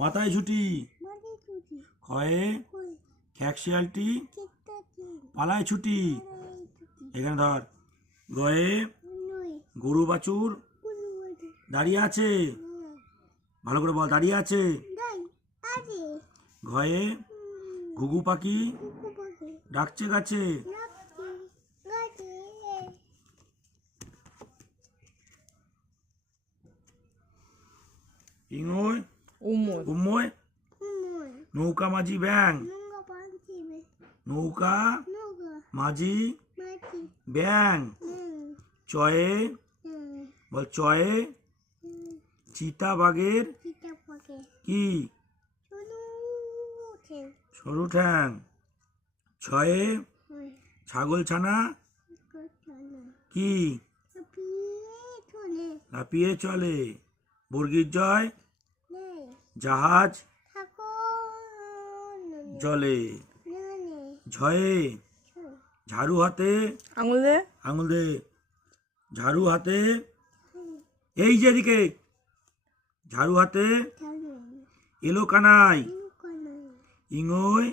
মাথায় ঝুটি। খয়ে খ্যাক শিয়ালটি পালায় ছুটি। এখানে ধর। গয়ে গরু বাছুর দাঁড়িয়ে আছে। ভালো করে বল, দাঁড়িয়ে আছে। ঘয়ে ঘুঘু পাখি ডাকছে গাছে। ইঙয় উম্ময় নৌকা মাঝি ব্যাং। নৌকা মাঝি ব্যাং। চয়ে বল, চয়ে চিতা বাঘের কি সরু ঠ্যাং। ছয়ে ছাগল ছানা কি লাফিয়ে চলে। বর্গীর জয় জাহাজ জলে। ঝয়ে ঝাড়ু হাতে আঙুল দে ঝাড়ু হাতে, এই যে এদিকে ঝাড়ু হাতে এলো কানাই। ইঙয়